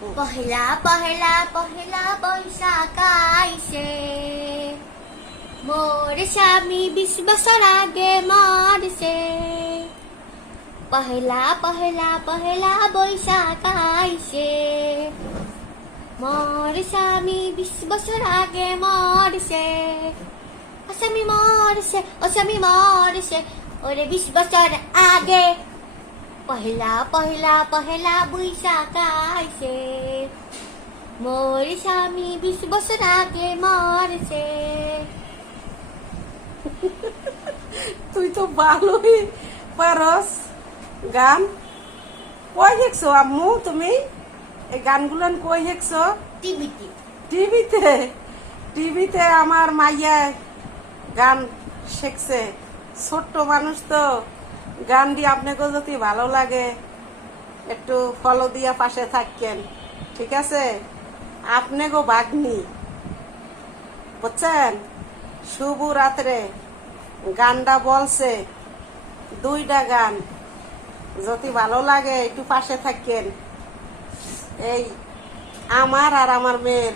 পহেলা পহেলা পহেলা বৈশাখ আইছে, মোর স্বামী 20 বছর আগে মরছে। পহেলা পহেলা পহেলা বৈশাখ আইছে, মোর স্বামী 20 বছর আগে মরছে। ও স্বামী মরছে, ও স্বামী মরছে, ওরে 20 বছর আগে। পহেলা পহেলা পহেলা বৈশাখ আইছে, মোর স্বামী 20 বছর আগে মরছে। তুই তো ভালোই পারস গান। কই দেখছো আম্মু তুমি এই গানগুলান? কই দেখছো? টিভিতে। টিভিতে? টিভিতে আমার মাইয়া গান শিখছে। ছোট্ট মানুষ তো, গান দিয়ে আপনাকে যদি ভালো লাগে একটু ফলো দিয়া পাশে থাকেন, ঠিক আছে? আপনি গো ভাগ্নি, বুঝছেন? শুভ রাত্রে গানটা বলছে, 2টা গান যদি ভালো লাগে একটু পাশে থাকেন। এই আমার আর আমার মেয়ের